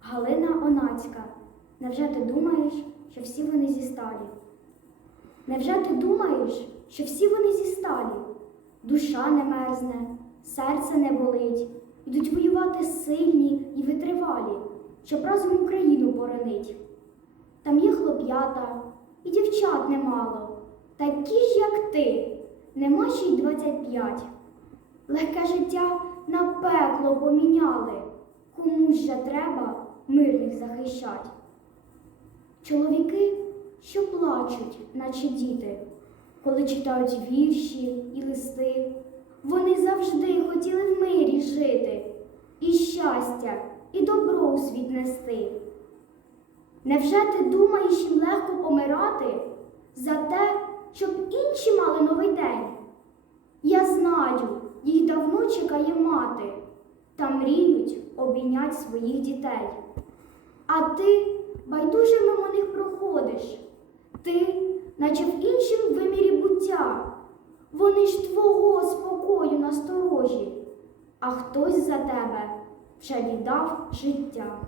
Галина Онацька, невже ти думаєш, що всі вони зі сталі? Невже ти думаєш, що всі вони зі сталі? Душа не мерзне, серце не болить, ідуть воювати сильні і витривалі, щоб разом Україну боронить. Там є хлоп'ята і дівчат немало, такі ж, як ти, нема ще й двадцять п'ять. Легке життя на пекло поміняли, мирних захищать. Чоловіки, що плачуть, наче діти, коли читають вірші і листи, вони завжди хотіли в мирі жити, і щастя, і добро у світ нести. Невже ти думаєш їм легко помирати за те, щоб інші мали новий день? Я знаю, їх давно чекає мати, та мріють обійнять своїх дітей. А ти байдуже мимо них проходиш. Ти, наче в іншому вимірі буття. Вони ж твого спокою насторожі, а хтось за тебе вже віддав життя.